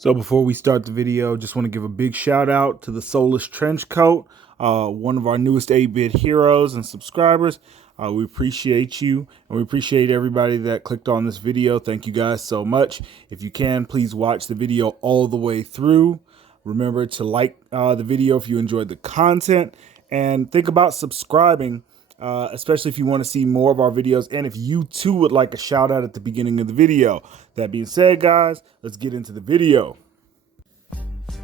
So before we start the video, just want to give a big shout out to the Soulless Trenchcoat, one of our newest 8-bit heroes and subscribers. We appreciate you, and we appreciate everybody that clicked on this video. Thank you guys so much. If you can, please watch the video all the way through. Remember to like the video if you enjoyed the content, and think about subscribing, especially if you want to see more of our videos, and if you too would like a shout out at the beginning of the video. That being said, guys, let's get into the video.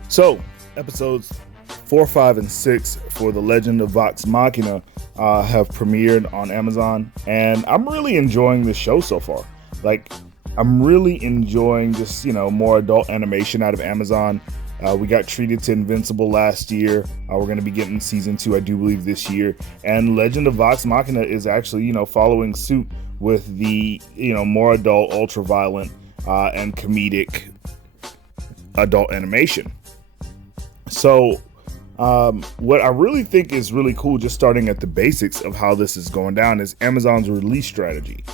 So, episodes 4, 5, and 6 for The Legend of Vox Machina have premiered on Amazon, and I'm really enjoying the show so far. Like, I'm really enjoying just, more adult animation out of Amazon. We got treated to Invincible last year. We're going to be getting season 2, I do believe, this year. And Legend of Vox Machina is actually, following suit with the, more adult, ultra-violent, and comedic adult animation. So, what I really think is really cool, just starting at the basics of how this is going down, is Amazon's release strategy.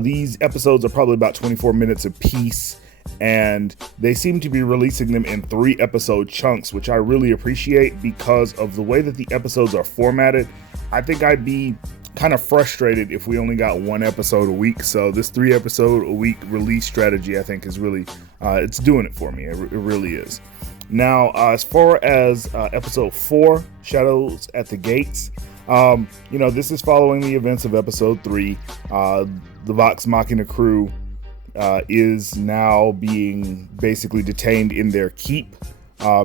These episodes are probably about 24 minutes a piece, and they seem to be releasing them in 3-episode chunks, which I really appreciate because of the way that the episodes are formatted. I think I'd be kind of frustrated if we only got 1 episode a week. So this 3-episode a week release strategy, I think, is really, it's doing it for me. It really is. Now, as far as episode 4, Shadows at the Gates, this is following the events of episode 3. The Vox Machina crew is now being basically detained in their keep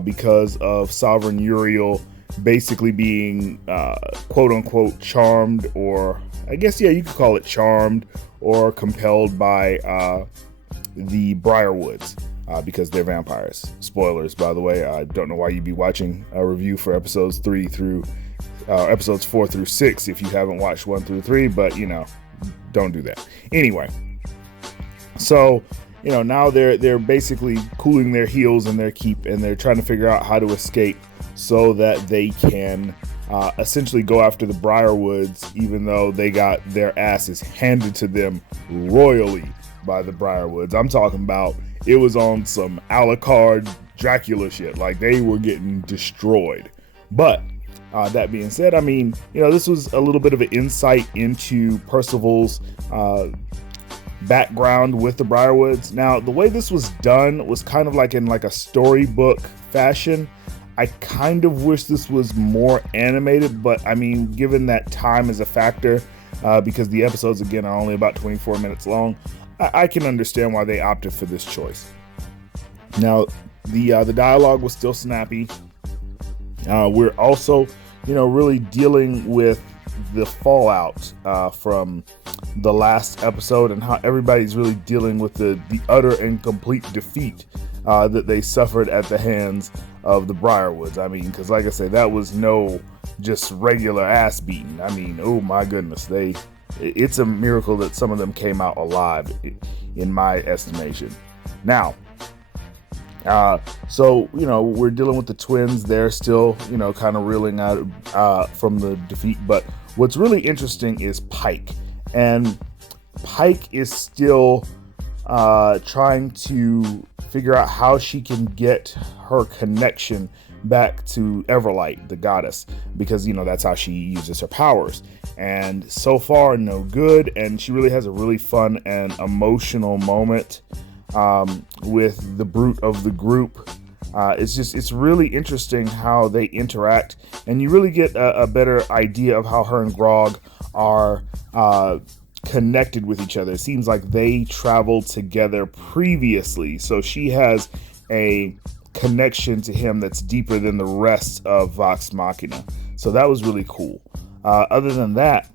because of Sovereign Uriel basically being quote unquote charmed, or I guess, you could call it charmed or compelled by the Briarwoods because they're vampires. Spoilers, by the way. I don't know why you'd be watching a review for episodes 4 through 6 if you haven't watched 1 through 3, but don't do that. Anyway, so now they're basically cooling their heels in their keep, and they're trying to figure out how to escape so that they can essentially go after the Briarwoods, even though they got their asses handed to them royally by the Briarwoods. I'm talking about, it was on some Alucard Dracula shit. Like, they were getting destroyed. But that being said, this was a little bit of an insight into Percival's background with the Briarwoods. Now, the way this was done was kind of like in a storybook fashion. I kind of wish this was more animated, but given that time is a factor, because the episodes, again, are only about 24 minutes long, I can understand why they opted for this choice. Now, the dialogue was still snappy. We're also, really dealing with the fallout from the last episode, and how everybody's really dealing with the utter and complete defeat that they suffered at the hands of the Briarwoods. Because like I said, that was no just regular ass beating. Oh my goodness, it's a miracle that some of them came out alive, in my estimation. Now, so we're dealing with the twins. They're still kind of reeling out from the defeat, but what's really interesting is Pike, and Pike is still trying to figure out how she can get her connection back to Everlight, the goddess, because that's how she uses her powers. And so far, no good. And she really has a really fun and emotional moment with the brute of the group. It's really interesting how they interact, and you really get a better idea of how her and Grog are connected with each other. It seems like they traveled together previously, so she has a connection to him that's deeper than the rest of Vox Machina. So that was really cool. Other than that,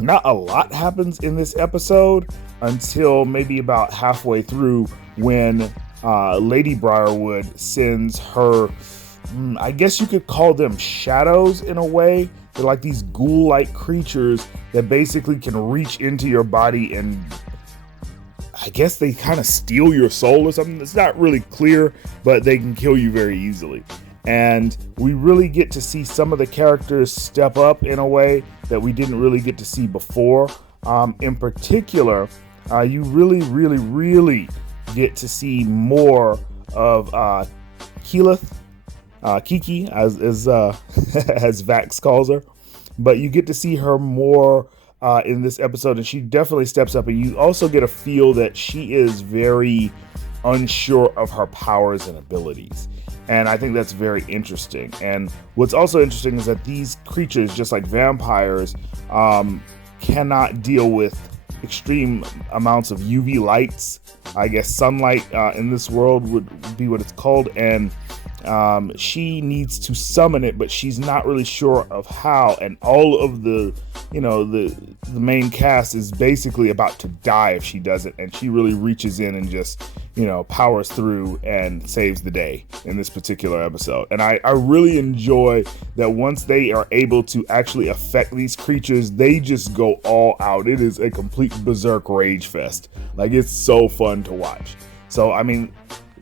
not a lot happens in this episode until maybe about halfway through, when Lady Briarwood sends her, I guess you could call them shadows in a way. They're like these ghoul-like creatures that basically can reach into your body, and I guess they kind of steal your soul or something. It's not really clear, but they can kill you very easily. And we really get to see some of the characters step up in a way that we didn't really get to see before. In particular, you really get to see more of Kiki, as as Vax calls her, but you get to see her more in this episode, and she definitely steps up. And you also get a feel that she is very unsure of her powers and abilities. And I think that's very interesting. And what's also interesting is that these creatures, just like vampires, cannot deal with extreme amounts of UV lights. I guess sunlight in this world would be what it's called. And she needs to summon it, but she's not really sure of how. And all of the main cast is basically about to die if she doesn't. And she really reaches in and just, powers through and saves the day in this particular episode. And I really enjoy that once they are able to actually affect these creatures, they just go all out. It is a complete berserk rage fest. Like, it's so fun to watch. So, I mean,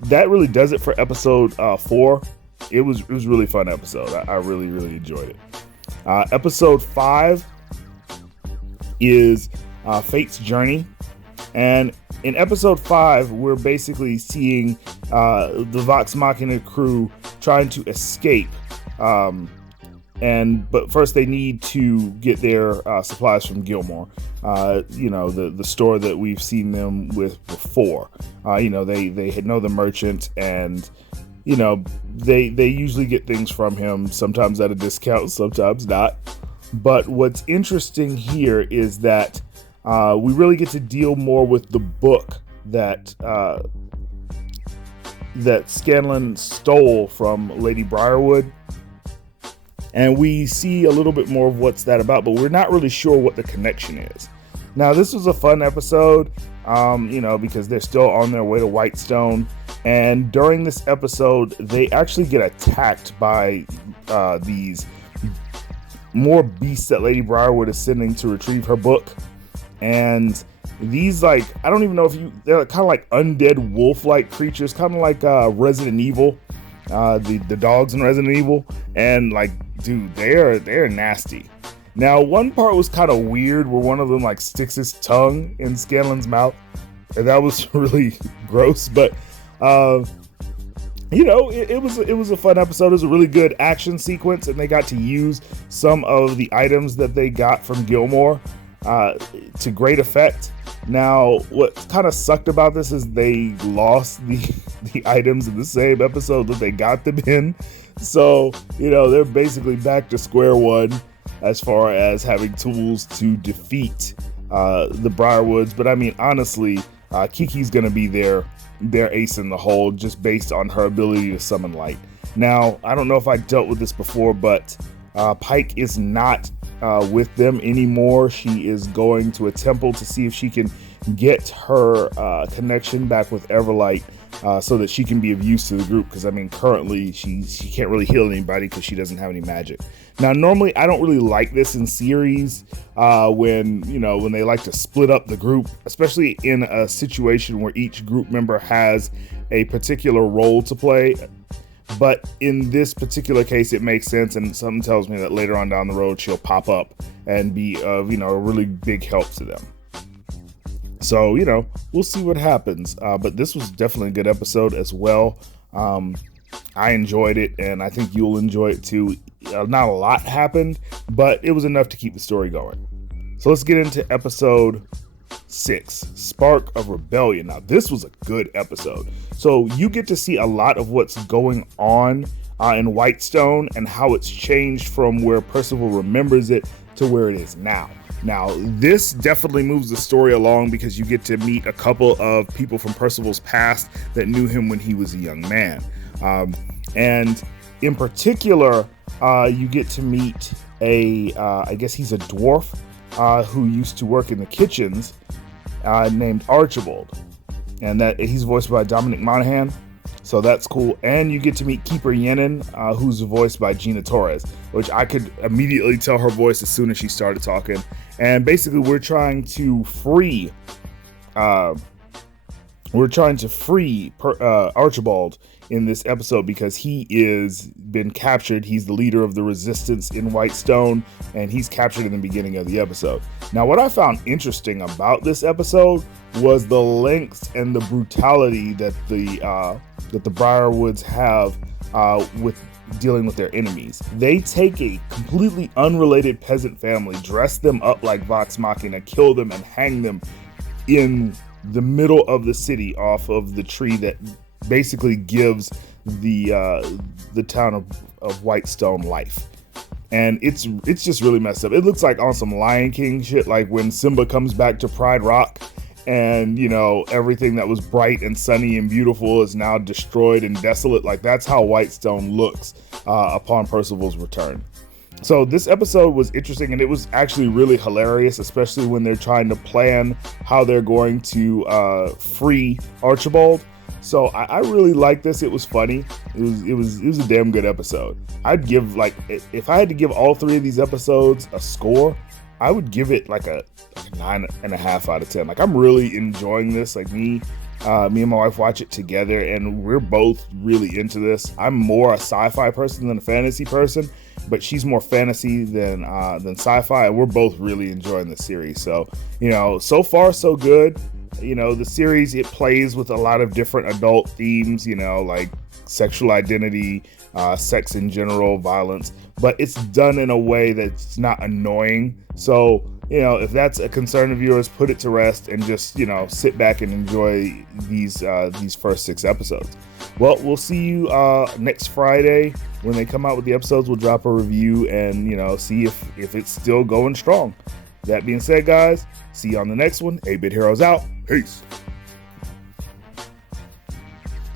that really does it for episode 4. It was really fun episode. I really enjoyed it. Episode 5 is Fate's Journey. And in episode 5, we're basically seeing the Vox Machina crew trying to escape. But first they need to get their supplies from Gilmore, the store that we've seen them with before. They know the merchant, and they usually get things from him, sometimes at a discount, sometimes not. But what's interesting here is that we really get to deal more with the book that Scanlan stole from Lady Briarwood. And we see a little bit more of what's that about, but we're not really sure what the connection is. Now, this was a fun episode, because they're still on their way to Whitestone. And during this episode, they actually get attacked by these more beasts that Lady Briarwood is sending to retrieve her book. And these, I don't even know they're kind of like undead wolf-like creatures, kind of like Resident Evil, the dogs in Resident Evil. And dude, they're nasty. Now, one part was kind of weird where one of them sticks his tongue in Scanlan's mouth, and that was really gross. But it was a fun episode. It was a really good action sequence, and they got to use some of the items that they got from Gilmore to great effect. Now, what kind of sucked about this is they lost the items in the same episode that they got them in. So, they're basically back to square one as far as having tools to defeat the Briarwoods. But I mean, honestly, Kiki's going to be their ace in the hole just based on her ability to summon light. Now, I don't know if I dealt with this before, but Pike is not with them anymore. She is going to a temple to see if she can get her connection back with Everlight, so that she can be of use to the group, because I mean, currently she can't really heal anybody because she doesn't have any magic. Now, normally I don't really like this in series when they like to split up the group, especially in a situation where each group member has a particular role to play. But in this particular case, it makes sense, and something tells me that later on down the road she'll pop up and be of a really big help to them. So, we'll see what happens. But this was definitely a good episode as well. I enjoyed it, and I think you'll enjoy it too. Not a lot happened, but it was enough to keep the story going. So let's get into episode 6, Spark of Rebellion. Now, this was a good episode. So you get to see a lot of what's going on in Whitestone and how it's changed from where Percival remembers it to where it is now. Now, this definitely moves the story along because you get to meet a couple of people from Percival's past that knew him when he was a young man. And in particular, you get to meet I guess he's a dwarf who used to work in the kitchens named Archibald. And that he's voiced by Dominic Monaghan. So that's cool. And you get to meet Keeper Yenin, who's voiced by Gina Torres, which I could immediately tell her voice as soon as she started talking. And basically, we're trying to free we're trying to free Archibald in this episode because he is been captured. He's the leader of the resistance in Whitestone, and he's captured in the beginning of the episode. Now, what I found interesting about this episode was the lengths and the brutality that the Briarwoods have with dealing with their enemies. They take a completely unrelated peasant family, dress them up like Vox Machina, kill them, and hang them in the middle of the city off of the tree that basically gives the town of Whitestone life. And it's just really messed up. It looks like on some Lion King shit, like when Simba comes back to Pride Rock and, you know, everything that was bright and sunny and beautiful is now destroyed and desolate. Like, that's how Whitestone looks upon Percival's return. So this episode was interesting, and it was actually really hilarious, especially when they're trying to plan how they're going to free Archibald. So I really liked this. It was funny. It was a damn good episode. I'd give, like, if I had to give all three of these episodes a score, I would give it like a 9.5 out of 10. Like, I'm really enjoying this. Like, me and my wife watch it together, and we're both really into this. I'm more a sci-fi person than a fantasy person, but she's more fantasy than sci-fi, and we're both really enjoying the series. So, you know, so far so good. You know, the series, it plays with a lot of different adult themes, you know, like sexual identity, sex in general, violence, but it's done in a way that's not annoying. So, you know, if that's a concern of yours, put it to rest and just, you know, sit back and enjoy these first 6 episodes. Well, we'll see you next Friday when they come out with the episodes. We'll drop a review and, you know, see if it's still going strong. That being said, guys, see you on the next one. 8-Bit Heroes out. Peace.